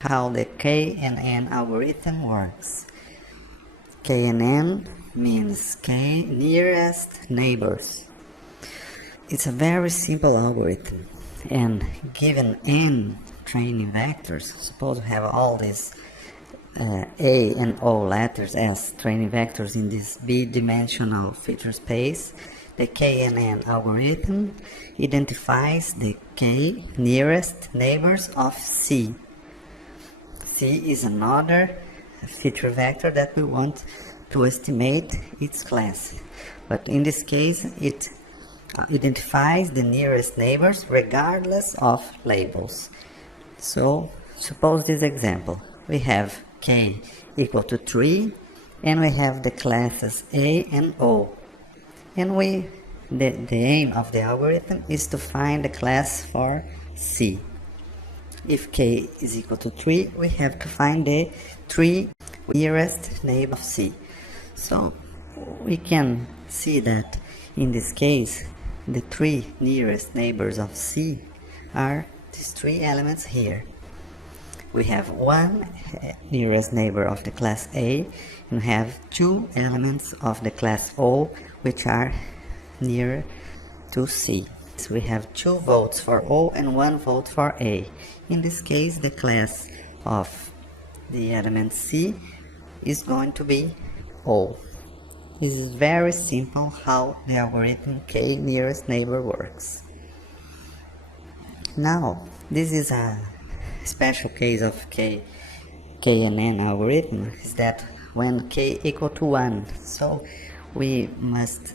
how the kNN algorithm works. kNN means k nearest neighbors. It's a very simple algorithm, and given n training vectors, suppose we have all these A and O letters as training vectors in this b-dimensional feature space, the kNN algorithm identifies the k nearest neighbors of C. C is another feature vector that we want to estimate its class, but in this case it identifies the nearest neighbors regardless of labels. So suppose this example, we have k equal to 3 and we have the classes A and O, and the aim of the algorithm is to find the class for C. If k is equal to 3, we have to find the 3 nearest neighbor of C. So we can see that in this case the 3 nearest neighbors of C are these 3 elements here. We have one nearest neighbor of the class A and have 2 elements of the class O which are near to C. So we have 2 votes for O and 1 vote for A. In this case, the class of the element C is going to be O. This is very simple how the algorithm k nearest neighbor works. Now, this is a special case of kNN algorithm, is that when k equal to 1, so we must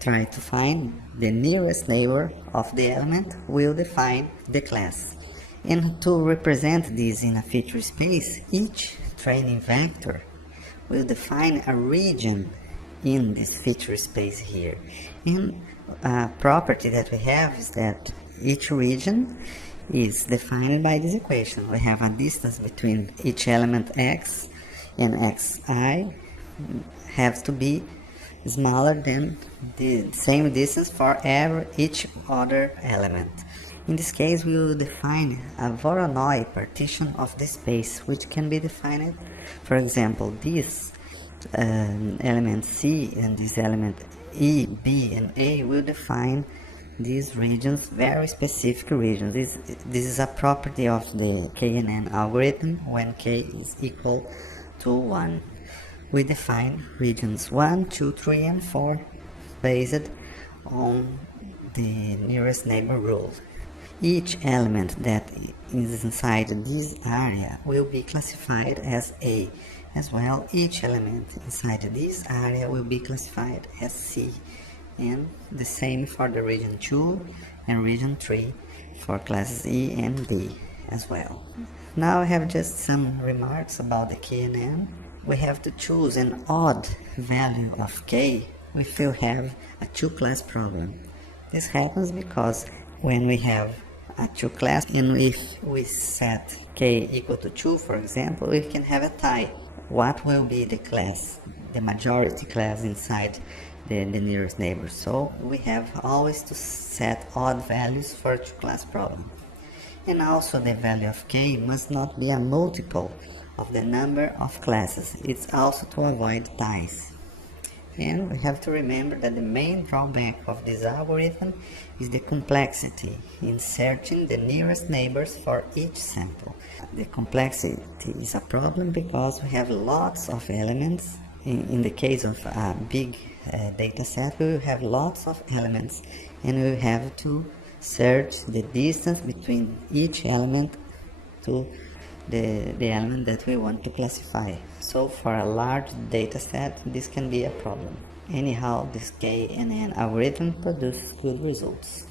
try to find the nearest neighbor of the element will define the class. And to represent this in a feature space, each training vector will define a region in this feature space here. And a property that we have is that each region is defined by this equation. We have a distance between each element x, and xi has to be smaller than the same distance for each other element. In this case, we will define a Voronoi partition of the space, which can be defined, for example, this element C and this element E, B, and A will define these regions, very specific regions. This is a property of the kNN algorithm. When k is equal to 1, we define regions 1, 2, 3, and 4 based on the nearest neighbor rule. Each element that is inside this area will be classified as A. As well, each element inside this area will be classified as C. And the same for the region 2 and region 3 for classes E and B as well. Now I have just some remarks about the kNN. We have to choose an odd value of k if we have a 2-class problem. This happens because when we have a 2-class and if we set k equal to 2, for example, we can have a tie. What will be the class, the majority class inside the nearest neighbor? So we have always to set odd values for a 2-class problem. And also the value of k must not be a multiple of the number of classes. It's also to avoid ties. And we have to remember that the main drawback of this algorithm is the complexity in searching the nearest neighbors for each sample. The complexity is a problem because we have lots of elements. In the case of a big data set, we will have lots of elements and we will have to search the distance between each element to the element that we want to classify. So for a large data set, this can be a problem. Anyhow, this kNN algorithm produces good results.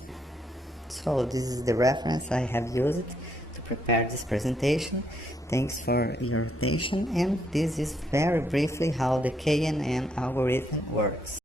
So this is the reference I have used to prepare this presentation. Thanks for your attention, and this is very briefly how the kNN algorithm works.